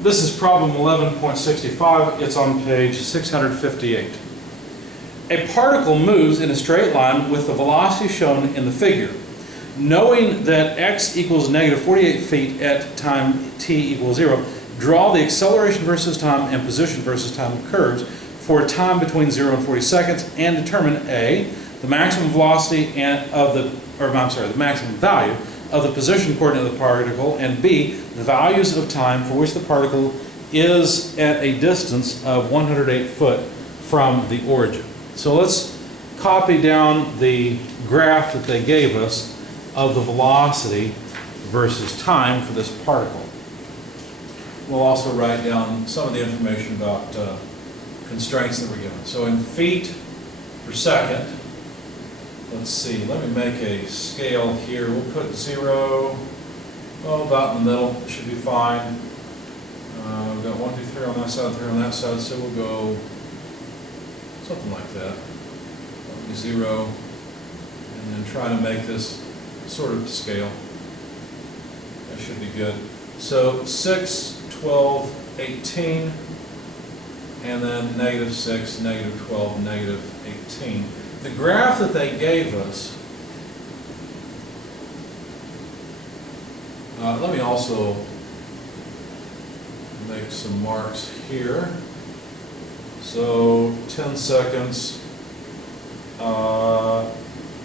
This is problem 11.65. It's on page 658. A particle moves in a straight line with the velocity shown in the figure. Knowing that x equals negative 48 feet at time t equals 0, draw the acceleration versus time and position versus time curves for a time between 0 and 40 seconds and determine A, the maximum velocity the maximum value of the position coordinate of the particle, and B, the values of time for which the particle is at a distance of 108 foot from the origin. So let's copy down the graph that they gave us of the velocity versus time for this particle. We'll also write down some of the information about constraints that we're given. So in feet per second, let's see, let me make a scale here. We'll put 0, about in the middle. It should be fine. We've got 1, 2, 3 on that side, 3 on that side, so we'll go something like that. 0, and then try to make this sort of scale. That should be good. So 6, 12, 18, and then negative 6, negative 12, negative 18. The graph that they gave us, let me also make some marks here. So 10 seconds,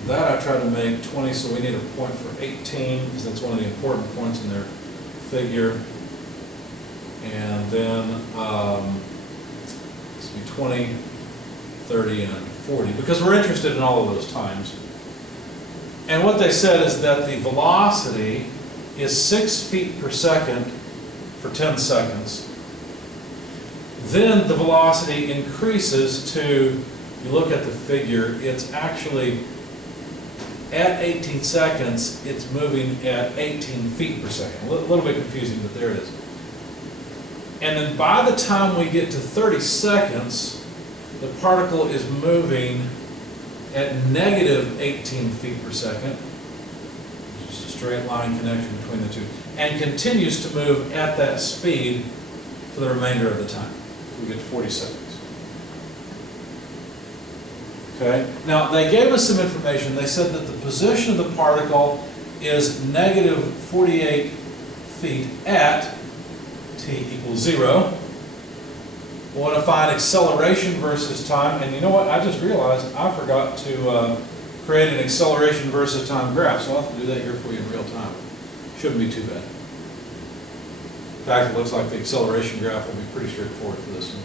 that I tried to make 20, so we need a point for 18, because that's one of the important points in their figure. And then it's going to be 20, 30, and 40, because we're interested in all of those times. And what they said is that the velocity is 6 feet per second for 10 seconds. Then the velocity increases to, you look at the figure, it's actually at 18 seconds, it's moving at 18 feet per second. A little bit confusing, but there it is. And then by the time we get to 30 seconds, the particle is moving at negative 18 feet per second. Just a straight line connection between the two. And continues to move at that speed for the remainder of the time. We get to 40 seconds. Okay. Now, they gave us some information. They said that the position of the particle is negative 48 feet at t equals 0. We want to find acceleration versus time. And you know what? I just realized I forgot to create an acceleration versus time graph. So I'll have to do that here for you in real time. Shouldn't be too bad. In fact, it looks like the acceleration graph will be pretty straightforward for this one.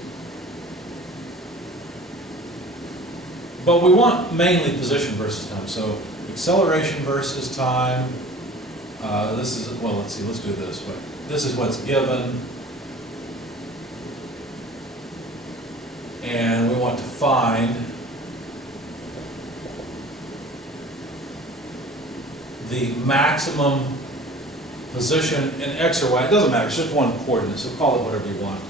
But we want mainly position versus time. So acceleration versus time. This is, well, let's see, let's do it this way. This is what's given. And we want to find the maximum position in x or y. It doesn't matter, it's just one coordinate, so call it whatever you want.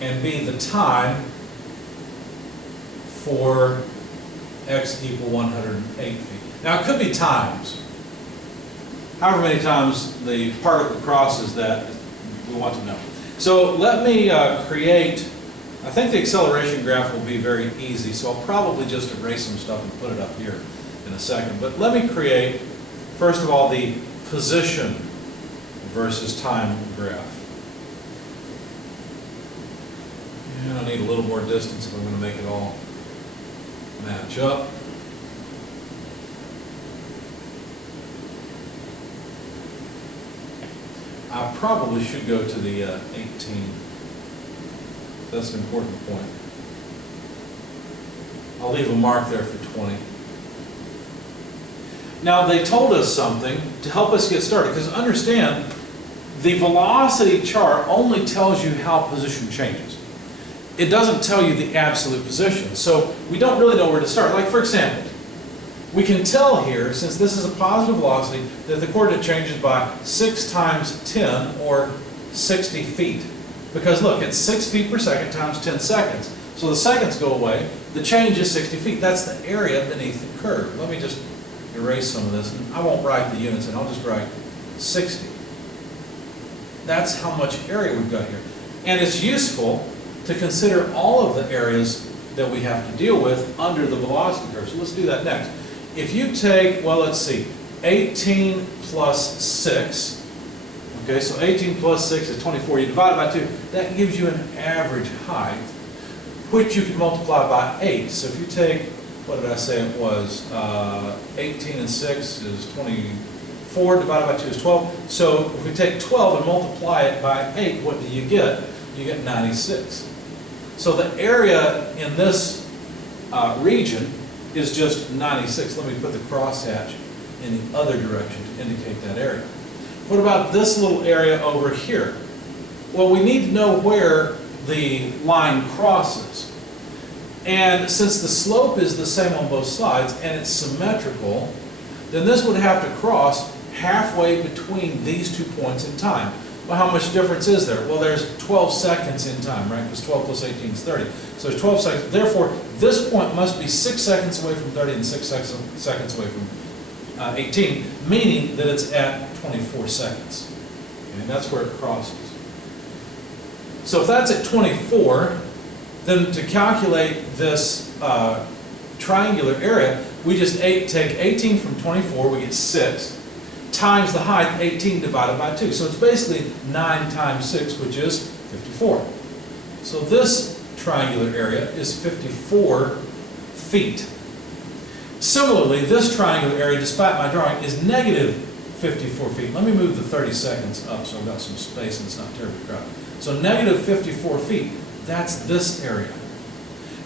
And B, the time for x equal 108 feet. Now it could be times. However many times the particle crosses that, we want to know. So let me create, I think the acceleration graph will be very easy, so I'll probably just erase some stuff and put it up here in a second. But let me create, first of all, the position versus time graph. And I need a little more distance if I'm going to make it all match up. I probably should go to the 18. That's an important point. I'll leave a mark there for 20. Now they told us something to help us get started, because understand, the velocity chart only tells you how position changes. It doesn't tell you the absolute position. So we don't really know where to start. Like for example, we can tell here, since this is a positive velocity, that the coordinate changes by 6 times 10, or 60 feet. Because look, it's 6 feet per second times 10 seconds. So the seconds go away, the change is 60 feet. That's the area beneath the curve. Let me just erase some of this. And I won't write the units, and I'll just write 60. that's how much area we've got here. And it's useful to consider all of the areas that we have to deal with under the velocity curve. So let's do that next. If you take, well, let's see, 18 plus 6, okay, so 18 plus 6 is 24. You divide it by 2, that gives you an average height, which you can multiply by 8. So if you take, what did I say it was, 18 and 6 is 24, divided by 2 is 12. So if we take 12 and multiply it by 8, what do you get? You get 96. So the area in this region is just 96. Let me put the crosshatch in the other direction to indicate that area. What about this little area over here? Well, we need to know where the line crosses. And since the slope is the same on both sides and it's symmetrical, then this would have to cross halfway between these 2 points in time. Well, how much difference is there? Well, there's 12 seconds in time, right? Because 12 plus 18 is 30. So there's 12 seconds. Therefore, this point must be 6 seconds away from 30 and 6 seconds away from 18, meaning that it's at 24 seconds. And that's where it crosses. So if that's at 24, then to calculate this triangular area, we just take 18 from 24, we get 6, times the height, 18 divided by 2. So it's basically 9 times 6, which is 54. So this triangular area is 54 feet. Similarly, this triangular area, despite my drawing, is negative 54 feet. Let me move the 30 seconds up so I've got some space and it's not terribly crowded. So negative 54 feet, that's this area.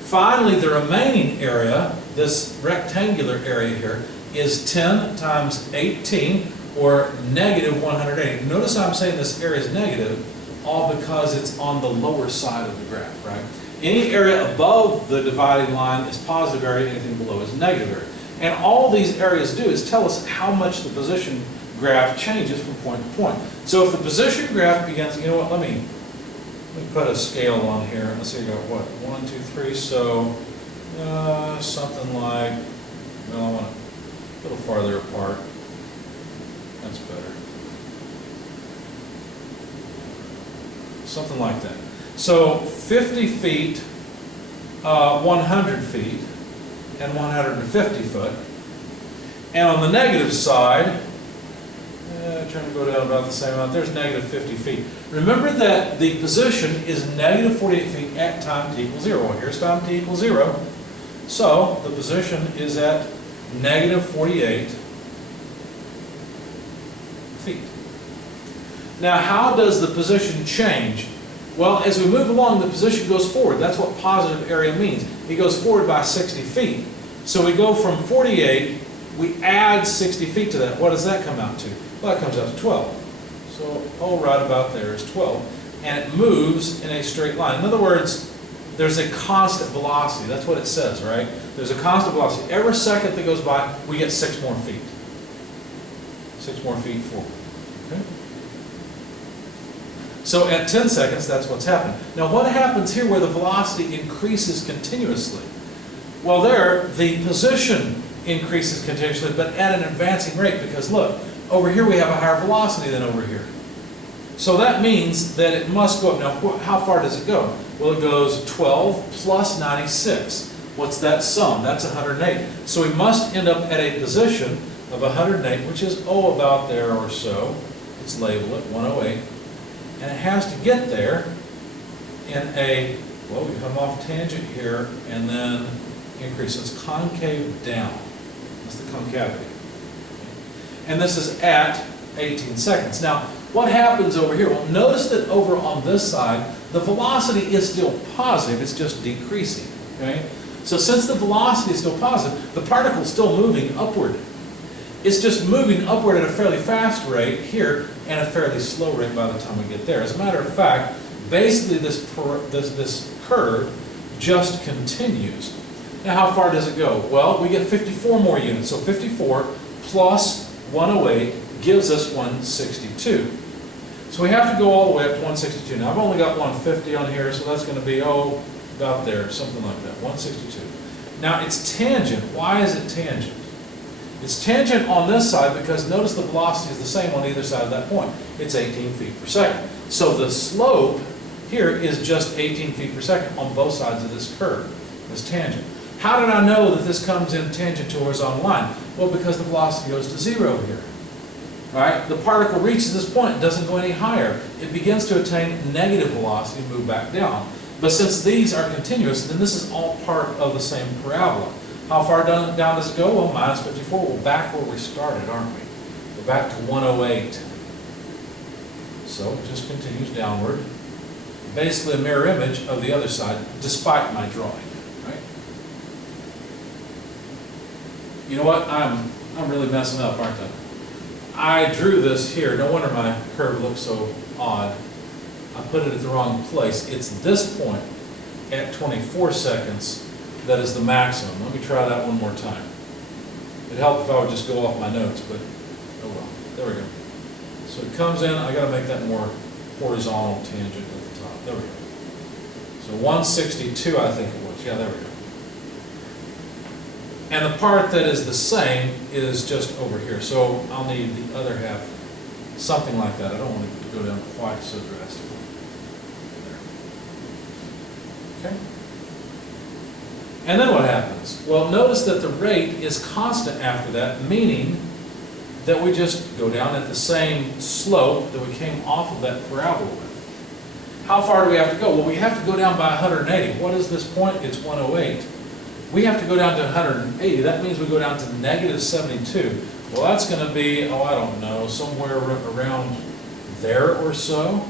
Finally, the remaining area, this rectangular area here, is 10 times 18, or negative 180. Notice I'm saying this area is negative, all because it's on the lower side of the graph, right? Any area above the dividing line is positive area, anything below is negative area. And all these areas do is tell us how much the position graph changes from point to point. So if the position graph begins, you know what, let me put a scale on here. Let's see, I got what, 1, 2, 3, so something like, well, I want it a little farther apart. That's better. Something like that. So 50 feet, 100 feet, and 150 foot. And on the negative side, trying to go down about the same amount, there's negative 50 feet. Remember that the position is negative 48 feet at time t equals 0. Well, here's time t equals 0. So the position is at negative 48 feet. Now, how does the position change? Well, as we move along, the position goes forward. That's what positive area means. It goes forward by 60 feet. So we go from 48, we add 60 feet to that. What does that come out to? Well, that comes out to 12. So, oh, right about there is 12. And it moves in a straight line. In other words, there's a constant velocity. That's what it says, right? There's a constant velocity. Every second that goes by, we get 6 more feet. 6 more feet forward. Okay? So at 10 seconds, that's what's happening. Now, what happens here where the velocity increases continuously? Well, there, the position increases continuously, but at an advancing rate, because look, over here we have a higher velocity than over here. So that means that it must go up. Now, how far does it go? Well, it goes 12 plus 96. What's that sum? That's 108. So we must end up at a position of 108, which is, oh, about there or so. Let's label it 108. And it has to get there in a, well, we come off tangent here and then increase. It's concave down. That's the concavity. And this is at 18 seconds. Now, what happens over here? Well, notice that over on this side, the velocity is still positive. It's just decreasing. Okay? So since the velocity is still positive, the particle is still moving upward. It's just moving upward at a fairly fast rate here and a fairly slow rate by the time we get there. As a matter of fact, basically this curve just continues. Now, how far does it go? Well, we get 54 more units. So 54 plus 108 gives us 162. So we have to go all the way up to 162. Now, I've only got 150 on here, so that's going to be, oh, about there, something like that, 162. Now, it's tangent. Why is it tangent? It's tangent on this side because notice the velocity is the same on either side of that point. It's 18 feet per second. So the slope here is just 18 feet per second on both sides of this curve, this tangent. How did I know that this comes in tangent to a horizontal line? Well, because the velocity goes to 0 here. Right? The particle reaches this point, it doesn't go any higher. It begins to attain negative velocity and move back down. But since these are continuous, then this is all part of the same parabola. How far down does it go? Well, minus 54. We're back where we started, aren't we? We're back to 108. So it just continues downward. Basically a mirror image of the other side, despite my drawing. Right? You know what? I'm really messing up, aren't I? I drew this here. No wonder my curve looks so odd. I put it at the wrong place. It's this point at 24 seconds that is the maximum. Let me try that one more time. It'd help if I would just go off my notes, but oh well. There we go. So it comes in. I got to make that more horizontal tangent at the top. There we go. So 162, I think it was. Yeah, there we go. And the part that is the same is just over here. So I'll need the other half, something like that. I don't want it to go down quite so drastically. There. Okay. And then what happens? Well, notice that the rate is constant after that, meaning that we just go down at the same slope that we came off of that parabola with. How far do we have to go? Well, we have to go down by 180. What is this point? It's 108. We have to go down to 180. That means we go down to negative 72. Well, that's going to be, oh, I don't know, somewhere around there or so.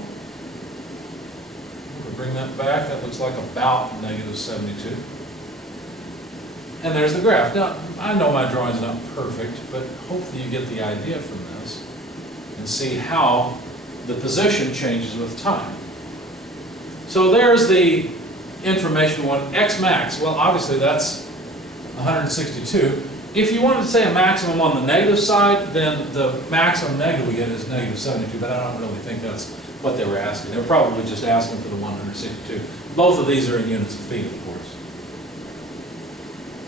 We'll bring that back. That looks like about negative 72. And there's the graph. Now, I know my drawing's not perfect, but hopefully you get the idea from this and see how the position changes with time. So there's the information we want. X max, well, obviously that's 162. If you wanted to say a maximum on the negative side, then the maximum negative we get is negative 72, but I don't really think that's what they were asking. They were probably just asking for the 162. Both of these are in units of feet, of course.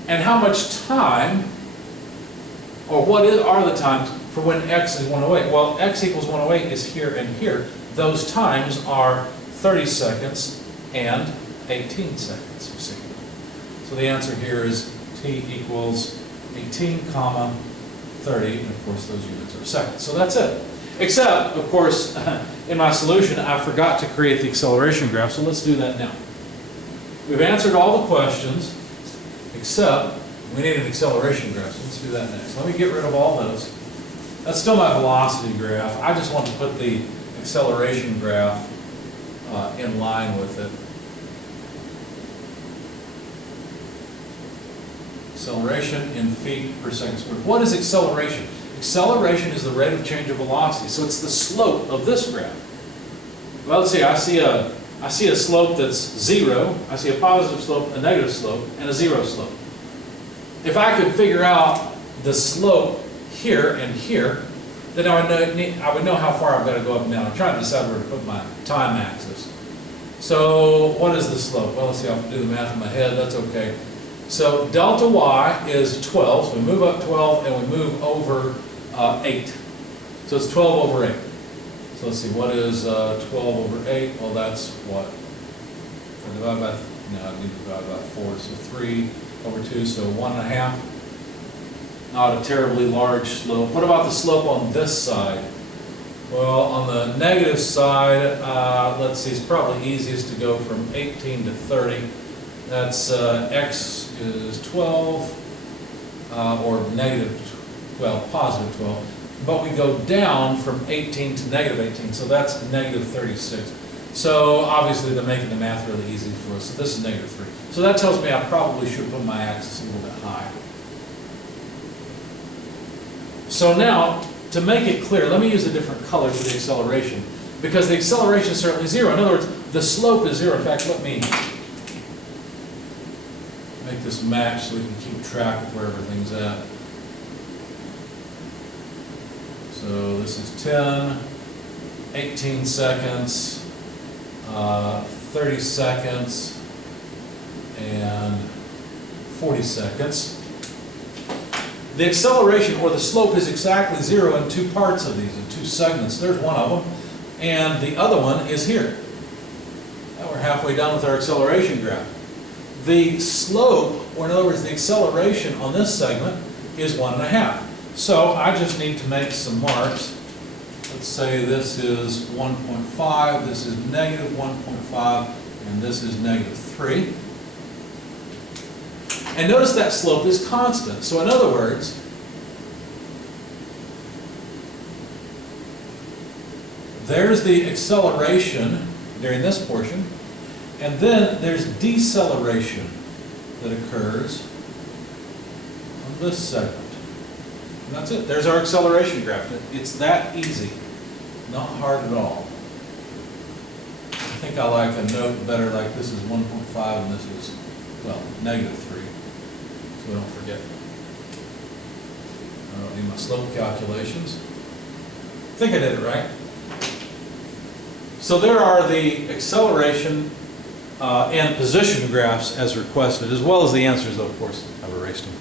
And how much time, or are the times for when x is 108? Well, x equals 108 is here and here. Those times are 30 seconds and 18 seconds, you see. So the answer here is t equals 18, 30, and of course those units are seconds. So that's it. Except, of course, in my solution, I forgot to create the acceleration graph, so let's do that now. We've answered all the questions, except we need an acceleration graph, so let's do that next. Let me get rid of all those. That's still my velocity graph. I just want to put the acceleration graph in line with it. Acceleration in feet per second squared. What is acceleration? Acceleration is the rate of change of velocity, so it's the slope of this graph. Well, let's see, I see a slope that's 0, I see a positive slope, a negative slope, and a 0 slope. If I could figure out the slope here and here, then I would know how far I've got to go up and down. I'm trying to decide where to put my time axis. So what is the slope? Well, let's see, I'll do the math in my head, that's okay. So delta y is 12, so we move up 12 and we move over 8. So it's 12 over 8. So let's see, what is 12 over 8? Well, that's what? If I divide by, no, I need to divide by 4, so 3 over 2, so 1.5. Not a terribly large slope. What about the slope on this side? Well, on the negative side, let's see, it's probably easiest to go from 18 to 30. That's x is 12, or positive 12. But we go down from 18 to negative 18, so that's negative 36. So obviously they're making the math really easy for us. So this is negative 3. So that tells me I probably should put my axis a little bit higher. So now, to make it clear, let me use a different color for the acceleration, because the acceleration is certainly 0. In other words, the slope is 0. In fact, let me make this match so we can keep track of where everything's at. So this is 10, 18 seconds, 30 seconds, and 40 seconds. The acceleration or the slope is exactly 0 in two parts of these, in two segments. There's one of them, and the other one is here. Now we're halfway done with our acceleration graph. The slope, or in other words, the acceleration on this segment is 1.5. So I just need to make some marks. Let's say this is 1.5, this is negative 1.5, and this is negative 3. And notice that slope is constant. So in other words, there's the acceleration during this portion, and then there's deceleration that occurs on this segment. And that's it. There's our acceleration graph. It's that easy. Not hard at all. I think I like a note better, like this is 1.5 and this is, well, negative 3. So we don't forget. I don't need my slope calculations. I think I did it right. So there are the acceleration and position graphs as requested, as well as the answers, though, of course. I've erased them.